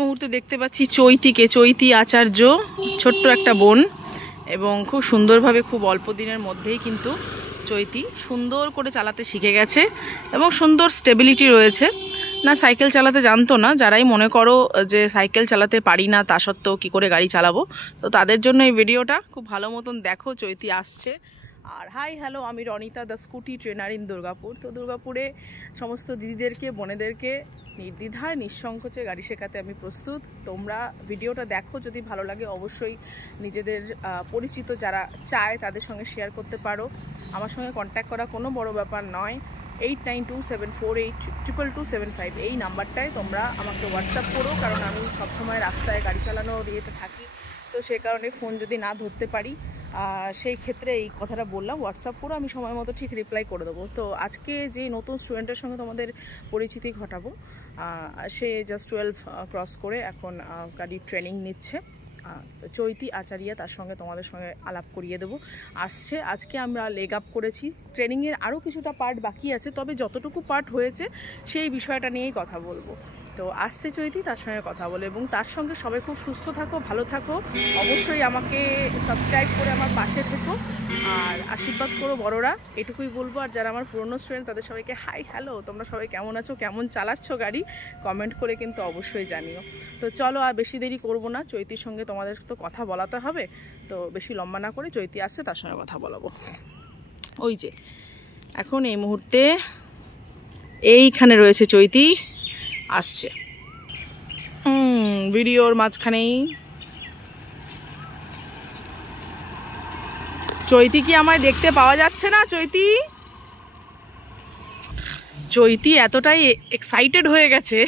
মুহূর্তে দেখতে পাচ্ছি চৈতিকে, চৈতি আচার্য, ছোট্ট একটা বোন, এবং খুব সুন্দরভাবে খুব অল্প দিনের মধ্যেই কিন্তু চৈতি সুন্দর করে চালাতে শিখে গেছে এবং সুন্দর স্টেবিলিটি রয়েছে। না সাইকেল চালাতে জানতো না, যারাই মনে করো যে সাইকেল চালাতে পারি না তা সত্ত্বেও কী করে গাড়ি চালাবো, তো তাদের জন্য এই ভিডিওটা খুব ভালো মতন দেখো। চৈতি আসছে। আর হাই হ্যালো, আমি Ronita, the scooty trainer in Durgapur. তো দুর্গাপুরে সমস্ত দিদিদেরকে, বোনেদেরকে নির্দ্বিধায় নিঃসংকোচে গাড়ি শেখাতে আমি প্রস্তুত। তোমরা ভিডিওটা দেখো, যদি ভালো লাগে অবশ্যই নিজেদের পরিচিত যারা চায় তাদের সঙ্গে শেয়ার করতে পারো। আমার সঙ্গে কন্ট্যাক্ট করা কোনো বড় ব্যাপার নয়। 8927482275 এই নাম্বারটায় তোমরা আমাকে হোয়াটসঅ্যাপ করো, কারণ আমি সবসময় রাস্তায় গাড়ি চালানোর ইয়েতে থাকি, তো সে কারণে ফোন যদি না ধরতে পারি সেই ক্ষেত্রে এই কথাটা বললাম। হোয়াটসঅ্যাপ করো, আমি সময় মতো ঠিক রিপ্লাই করে দেবো। তো আজকে যে নতুন স্টুডেন্টের সঙ্গে তোমাদের পরিচিতি ঘটাবো, সে জাস্ট 12 ক্রস করে এখন গাড়ির ট্রেনিং নিচ্ছে। চৈতি আচারিয়া, তার সঙ্গে তোমাদের সঙ্গে আলাপ করিয়ে দেবো। আসছে, আজকে আমরা লেগ আপ করেছি। ট্রেনিংয়ের আরও কিছুটা পার্ট বাকি আছে, তবে যতটুকু পার্ট হয়েছে সেই বিষয়টা নিয়েই কথা বলবো। তো আসছে চৈতি, তার সঙ্গে কথা বলে, এবং তার সঙ্গে সবাই খুব সুস্থ থাকো, ভালো থাকো। অবশ্যই আমাকে সাবস্ক্রাইব করে আমার পাশে থেকো আর আশীর্বাদ করো বড়রা, এটুকুই বলবো। আর যারা আমার পুরনো স্টুডেন্ট তাদের সবাইকে হাই হ্যালো, তোমরা সবাই কেমন আছো, কেমন চালাচ্ছ গাড়ি, কমেন্ট করে কিন্তু অবশ্যই জানিও। তো চলো আর বেশি দেরি করব না, চৈতির সঙ্গে তোমাদের তো কথা বলাতে হবে, তো বেশি লম্বা না করে চৈতি আসছে, তার সঙ্গে কথা বলাবো। ওই যে এখন এই মুহূর্তে এইখানে রয়েছে চৈতি, আসছে ভিডিওর মাঝখানেই। চৈতি কি আমায় দেখতে পাওয়া যাচ্ছে না? চৈতি চৈতি এতটাই এক্সাইটেড হয়ে গেছে,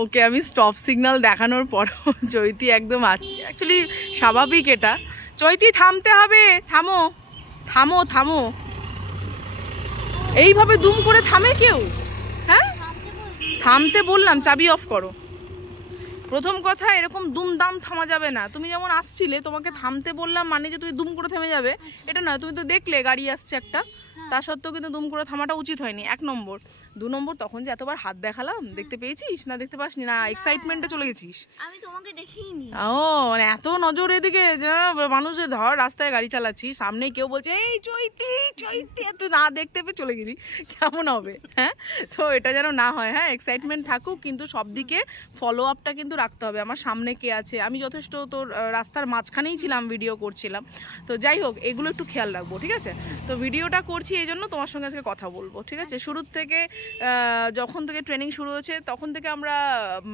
ওকে আমি স্টপ সিগন্যাল দেখানোর পরও চৈতি একদম অ্যাকচুয়ালি স্বাভাবিক এটা। চৈতি থামতে হবে, থামো থামো থামো। এইভাবে দুম করে থামে কেউ? হ্যাঁ থামতে বললাম, চাবি অফ করো। প্রথম কথা, এরকম দুমদাম থামা যাবে না। তুমি যেমন আসছিলে, তোমাকে থামতে বললাম মানে যে তুমি দুম করে থেমে যাবে এটা নয়। তুমি তো দেখলে গাড়ি আসছে একটা, তা সত্ত্বেও কিন্তু দুম করে থামাটা উচিত হয়নি, 1 নম্বর। 2 নম্বর, তখন যে এতবার হাত দেখালাম, দেখতে পেয়েছিস না দেখতে পাসনি? না এক্সাইটমেন্টে চলে গেছিস? আমি তোমাকে দেখিনি। ও মানে এত নজর এদিকে যে মানুষের, ধর রাস্তায় গাড়ি চালাচ্ছি, সামনে কেউ বলছে এই চৈতি চৈতি, তুই না দেখতে পেয়ে চলে গেলি, কেমন হবে? হ্যাঁ, তো এটা যেন না হয়। হ্যাঁ, এক্সাইটমেন্ট থাকুক, কিন্তু সব দিকে ফলো আপটা কিন্তু রাখতে হবে। আমার সামনে কে আছে, আমি যথেষ্ট তোর রাস্তার মাঝখানেই ছিলাম, ভিডিও করছিলাম, তো যাই হোক এগুলো একটু খেয়াল রাখবো, ঠিক আছে? তো ভিডিওটা করছি এই জন্য তোমার সঙ্গে আজকে কথা বলবো, ঠিক আছে? শুরুর থেকে যখন থেকে ট্রেনিং শুরু হয়েছে তখন থেকে আমরা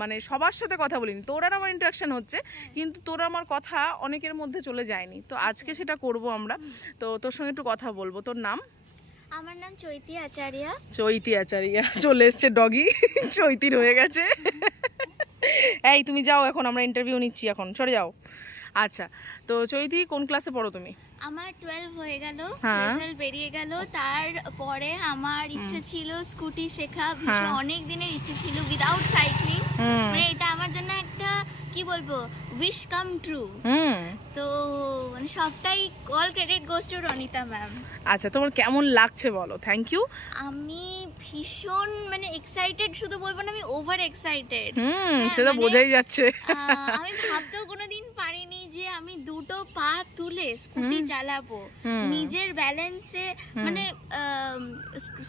মানে সবার সাথে কথা বলিনি, তোর আর আমার ইন্টারাকশন হচ্ছে, কিন্তু তোর আমার কথা অনেকের মধ্যে চলে যায়নি, তো আজকে সেটা করব আমরা। তো তোর সঙ্গে একটু কথা বলবো। তোর নাম? আমার নাম চৈতি আচারিয়া। চৈতি আচারিয়া চলে এসছে, ডগি চৈতির হয়ে গেছে। এই তুমি যাও, এখন আমরা ইন্টারভিউ নিচ্ছি, এখন সরে যাও। আচ্ছা, তো চৈতি কোন ক্লাসে পড়ো তুমি? আমার 12 হয়ে গেল, রেজাল্ট বেরিয়ে গেল। তারপরে আমার ইচ্ছে ছিল স্কুটি শেখা, ভীষণ অনেক দিনের ইচ্ছে ছিল, উইদাউট সাইক্লিং। মানে এটা আমার জন্য একটা কি বলবো, উইশ কাম ট্রু। তো মানে সবটাই all credit goes to Ronita ma'am. আচ্ছা, তোমার কেমন লাগছে বলো? Thank you. আমি ভীষণ মানে এক্সাইটেড, শুধু বলবো না, আমি ওভার এক্সাইটেড। সেটা বোঝাই যাচ্ছে। আমি ভাবতেও কোনোদিন পারিনি যে আমি দুটো পা তুলে স্কুটি চালাবো নিজের ব্যালেন্সে। মানে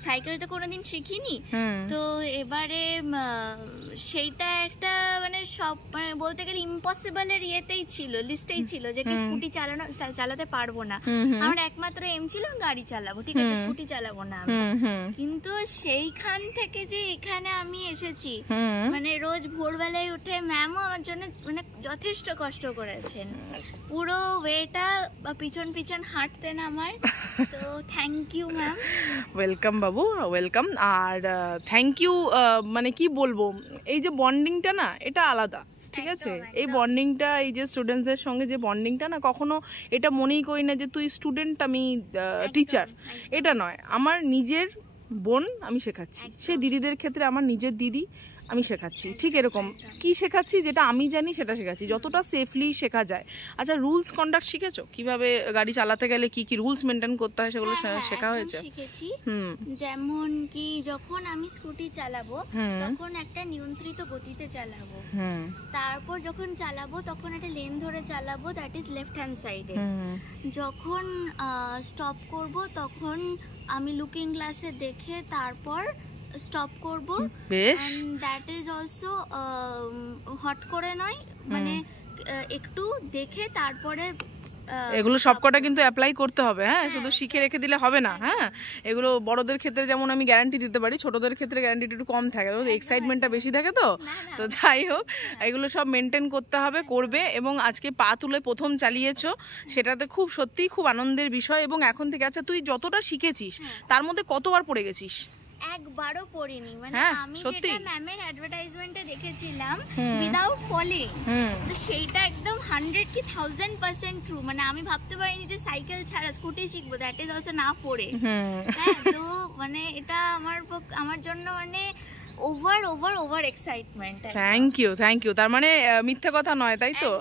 সাইকেলটা কোনোদিন শিখিনি, তো এবারে সেইটা একটা মানে সব মানে বলতে গেলে ইম্পসিবলের ইয়েতেই ছিল, লিস্টেই ছিল যে কি স্কুটি চালাতে পারবো না। আমার একমাত্র এম ছিল গাড়ি চালাবো, ঠিক আছে, স্কুটি চালাবো না। কিন্তু সেইখান থেকে যে এখানে আমি এসেছি, মানে রোজ ভোরবেলায় উঠে ম্যামও আমার জন্য মানে যথেষ্ট কষ্ট করেছেন, পুরো ওয়েটা পিছন পিছন হাঁটতেন আমার। তো thank you ma'am. Welcome Babu, welcome. R thank you, মানে কি বলবো, এই যে বন্ডিংটা না, এটা আলাদা, ঠিক আছে? এই বন্ডিংটা, এই যে স্টুডেন্টসদের সঙ্গে যে বন্ডিংটা না, কখনো এটা মনেই করি না যে তুই স্টুডেন্ট আমি টিচার, এটা নয়। আমার নিজের বোন আমি শেখাচ্ছি, সেই দিদিদের ক্ষেত্রে আমার নিজের দিদি, আমি শেখাচ্ছি, ঠিক এরকম কি শেখাচ্ছি যেটা আমি জানি সেটা শেখাচ্ছি, যতটা সেফলি শেখা যায়। আচ্ছা, রুলস কন্ডাক্ট শিখেছো? কিভাবে গাড়ি চালাতে গেলে কি কি রুলস মেনটেন করতে হয় সেগুলো শেখা হয়েছে? শিখেছি। যেমন কি যখন আমি স্কুটি চালাবো তখন একটা নিয়ন্ত্রিত গতিতে চালাবো, তারপর যখন চালাবো তখন একটা লেন ধরে চালাবো, দ্যাট ইজ লেফট হ্যান্ড সাইডে। যখন স্টপ করব তখন আমি লুকিং গ্লাসে দেখে তারপর স্টপ করব। বেশ, দ্যাট ইজ অলসো হট করে নয়, মানে একটু দেখে তারপরে। এগুলো সবকটা কিন্তু অ্যাপ্লাই করতে হবে, হ্যাঁ, শুধু শিখে রেখে দিলে হবে না। হ্যাঁ, এগুলো বড়দের ক্ষেত্রে যেমন আমি গ্যারান্টি দিতে পারি, ছোটদের ক্ষেত্রে গ্যারান্টিটা একটু কম থাকে, তো এক্সাইটমেন্টটা বেশি থাকে। তো যাই হোক, এগুলো সব মেনটেন করতে হবে, করবে। এবং আজকে পা তুলে প্রথম চালিয়েছো, সেটাতে খুব সত্যিই খুব আনন্দের বিষয়। এবং এখন থেকে, আচ্ছা, তুই যতটা শিখেছিস তার মধ্যে কতবার পড়ে গেছিস? একবারও পড়িনি, মানে আমি যেটা ম্যামের অ্যাডভার্টাইজমেন্টে দেখেছিলাম উইদাউট ফলিং, তো সেইটা একদম 100 কি 1000% ট্রু। মানে আমি ভাবতে পারিনি যে সাইকেল ছাড়া স্কুটি শিখবো, দ্যাট ইজ অলসো না পড়ে। হ্যাঁ, তো মানে এটা আমার জন্য মানে ওভার এক্সাইটমেন্ট। Thank you. তার মানে মিথ্যে কথা নয়, তাই তো?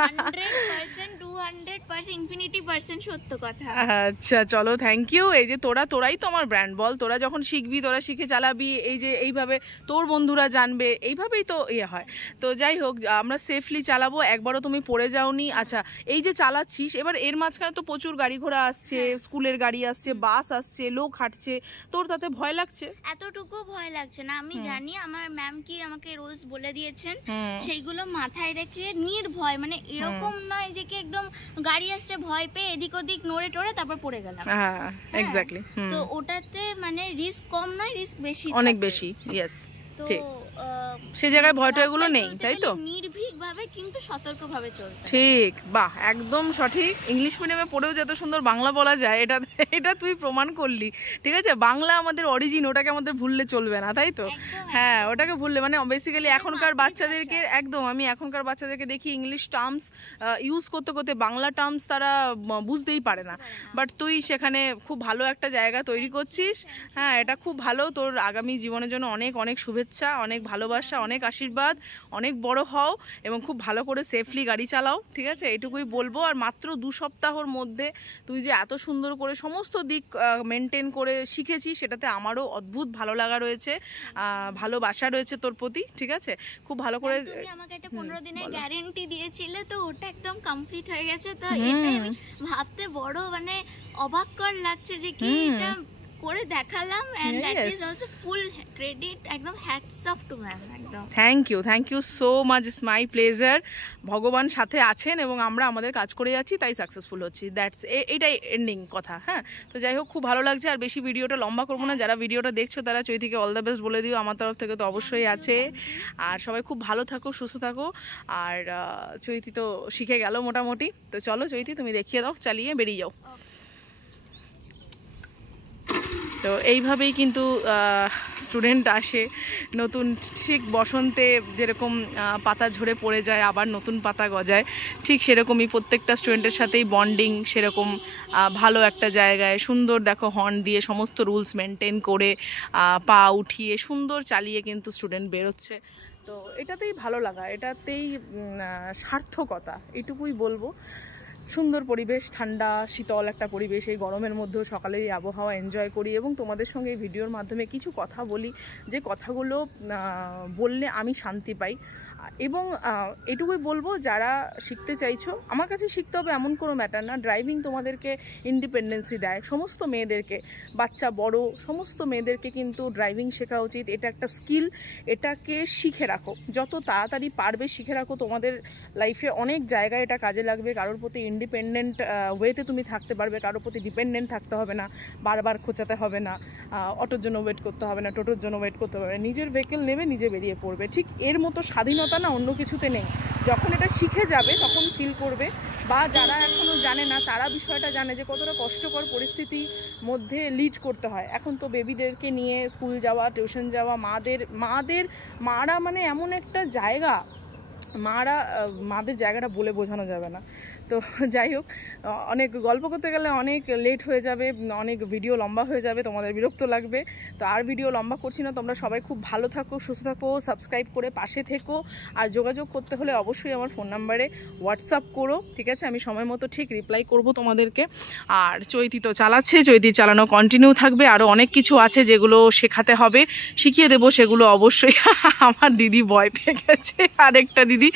100%, 200%, ইনফিনিটি% সত্য কথা। আচ্ছা, চলো, থ্যাংক ইউ। এই যে তোরাই তো আমার ব্র্যান্ড, বল। তোরা যখন শিখবি, তোরা শিখে চালাবি, এই যে এইভাবে তোর বন্ধুরা জানবে, এইভাবেই তো হয়। তো যাই হোক, আমরা সেফলি চালাবো। একবারও তুমি পড়ে যাওনি। আচ্ছা, এই যে চালাচ্ছিস, এবার এর মাঝখানে তো প্রচুর গাড়ি ঘোড়া আসছে, স্কুলের গাড়ি আসছে, বাস আসছে, লোক হাঁটছে, তোর তাতে ভয় লাগছে? এতটুকু ভয় লাগছে না। আমি জানি আমার ম্যাম কি আমাকে রুলস বলে দিয়েছেন, সেইগুলো মাথায় রেখে নির্ভয়, মানে এরকম নয় যে কি একদম গাড়ি আসছে ভয় পেয়ে এদিক ওদিক নড়ে টড়ে তারপর পড়ে গেলাম। এক্স্যাক্টলি। তো ওটাতে মানে রিস্ক কম নয়, রিস্ক বেশি, অনেক বেশি। ইয়েস, ঠিক। সেই জায়গায় ভয়টয়গুলো নেই, তাই তো? নির্ভীকভাবে কিন্তু সতর্কভাবে চলতে। ঠিক, বাহ, একদম সঠিক। ইংলিশ মিডিয়ামে পড়েও যত সুন্দর বাংলা বলা যায়, এটা তুই প্রমাণ করলি। ঠিক আছে, বাংলা আমাদের অরিজিন, ওটাকে আমাদের ভুললে চলবে না, তাই তো? হ্যাঁ, ওটাকে ভুললে মানে বেসিক্যালি এখনকার বাচ্চাদেরকে আমি এখনকার বাচ্চাদেরকে দেখি ইংলিশ টার্মস ইউজ করতে করতে বাংলা টার্মস তারা বুঝতেই পারে না। বাট তুই সেখানে খুব ভালো একটা জায়গা তৈরি করছিস। হ্যাঁ, এটা খুব ভালো। তোর আগামী জীবনের জন্য অনেক অনেক শুভেচ্ছা, অনেক ভালোবাসা, অনেক আশীর্বাদ, অনেক বড় হও এবং খুব ভালো করে সেফলি গাড়ি চালাও। ঠিক আছে, এটুকুই বলবো। আর মাত্র 2 সপ্তাহর মধ্যে তুই যে এত সুন্দর করে সমস্ত দিক মেনটেন করে শিখেছিস, সেটাতে আমারও অদ্ভুত ভালো লাগা রয়েছে, ভালোবাসা রয়েছে তোর প্রতি। ঠিক আছে, খুব ভালো করে। তুমি আমাকে একটা 15 দিনের গ্যারান্টি দিয়েছিলে, তো ওটা একদম কমপ্লিট হয়ে গেছে। তো এটা আমি ভাবতে বড় মানে অবাককর লাগছে যে কি এটা করে দেখালাম, and that is also full credit, একদম হ্যাটস অফ টু ম্যাম। একদম thank you so much, it's my pleasure. ভগবান সাথে আছেন এবং আমরা আমাদের কাজ করে যাচ্ছি, তাই সাকসেসফুল হচ্ছি। দ্যাটস এইটাই এন্ডিং কথা। হ্যাঁ, তো যাই হোক, খুব ভালো লাগছে। আর বেশি ভিডিওটা লম্বা করবো না। যারা ভিডিওটা দেখছো তারা চৈতিকে অল দ্য বেস্ট বলে দিও, আমার তরফ থেকে তো অবশ্যই আছে। আর সবাই খুব ভালো থাকো, সুস্থ থাকো। আর চৈতি তো শিখে গেল মোটামুটি। তো চলো চৈতি, তুমি দেখিয়ে দাও, চালিয়ে বেরিয়ে যাও। তো এইভাবেই কিন্তু স্টুডেন্ট আসে নতুন, ঠিক বসন্তে যেরকম পাতা ঝরে পড়ে যায় আবার নতুন পাতা গজায়, ঠিক সেরকমই প্রত্যেকটা স্টুডেন্টের সাথেই বন্ডিং সেরকম ভালো একটা জায়গায় সুন্দর, দেখো হর্ন দিয়ে সমস্ত রুলস মেনটেন করে পা উঠিয়ে সুন্দর চালিয়ে কিন্তু স্টুডেন্ট বেরোচ্ছে। তো এটাতেই ভালো লাগা, এটাতেই সার্থকতা, এটুকুই বলবো। সুন্দর পরিবেশ, ঠান্ডা শীতল একটা পরিবেশ, এই গরমের মধ্যেও সকালের এই আবহাওয়া এনজয় করি এবং তোমাদের সঙ্গে এই ভিডিওর মাধ্যমে কিছু কথা বলি, যে কথাগুলো বললে আমি শান্তি পাই। এবং এটুকুই বলবো, যারা শিখতে চাইছো, আমার কাছে শিখতে হবে এমন কোনো ম্যাটার না। ড্রাইভিং তোমাদেরকে ইন্ডিপেন্ডেন্সি দেয়, সমস্ত মেয়েদেরকে, বাচ্চা বড় সমস্ত মেয়েদেরকে কিন্তু ড্রাইভিং শেখা উচিত। এটা একটা স্কিল, এটাকে শিখে রাখো, যত তাড়াতাড়ি পারবে শিখে রাখো। তোমাদের লাইফে অনেক জায়গায় এটা কাজে লাগবে। কারোর প্রতি ইন্ডিপেন্ডেন্ট ওয়েতে তুমি থাকতে পারবে, কারোর প্রতি ডিপেন্ডেন্ট থাকতে হবে না, বারবার খোঁচাতে হবে না, অটোর জন্য ওয়েট করতে হবে না, টোটোর জন্য ওয়েট করতে হবে না, নিজের ভেহিকেল নেবে, নিজে বেরিয়ে পড়বে। ঠিক এর মতো স্বাধীনতা না অন্য কিছুতে নেই। যখন এটা শিখে যাবে তখন ফিল করবে, বা যারা এখনও জানে না তারা বিষয়টা জানে যে কতটা কষ্টকর পরিস্থিতির মধ্যে লিড করতে হয়। এখন তো বেবিদেরকে নিয়ে স্কুল যাওয়া, টিউশন যাওয়া, মারা মানে এমন একটা জায়গা, মাদের জায়গাটা বলে বোঝানো যাবে না। তো যাই হোক, অনেক গল্প করতে গেলে অনেক লেট হয়ে যাবে, অনেক ভিডিও লম্বা হয়ে যাবে, তোমাদের বিরক্ত লাগবে। তো আর ভিডিও লম্বা করছি না, তোমরা সবাই খুব ভালো থাকো, সুস্থ থাকো, সাবস্ক্রাইব করে পাশে থেকো। আর যোগাযোগ করতে হলে অবশ্যই আমার ফোন নাম্বারে হোয়াটসঅ্যাপ করো, ঠিক আছে? আমি সময় মতো ঠিক রিপ্লাই করব তোমাদেরকে। আর চৈতি তো চালাচ্ছে, চৈতির চালানো কন্টিনিউ থাকবে। আরও অনেক কিছু আছে যেগুলো শেখাতে হবে, শিখিয়ে দেবো সেগুলো অবশ্যই। আমার দিদি ভয় পেয়ে গেছে, আরেকটা দিদি,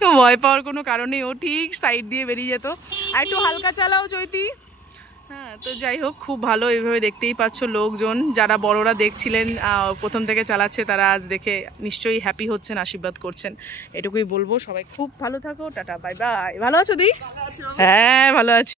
তো ভয় পাওয়ার কোনো কারণেই ও ঠিক সাইড দিয়ে বেরিয়ে যেত। আর একটু হালকা চালাও চৈতি। হ্যাঁ, তো যাই হোক, খুব ভালো। এইভাবে দেখতেই পাচ্ছ লোকজন যারা বড়রা দেখছিলেন প্রথম থেকে চালাচ্ছে, তারা আজ দেখে নিশ্চয়ই হ্যাপি হচ্ছেন, আশীর্বাদ করছেন, এটুকুই বলবো। সবাই খুব ভালো থাকো, টাটা, বাই বাই। ভালো আছো দি? হ্যাঁ, ভালো আছি।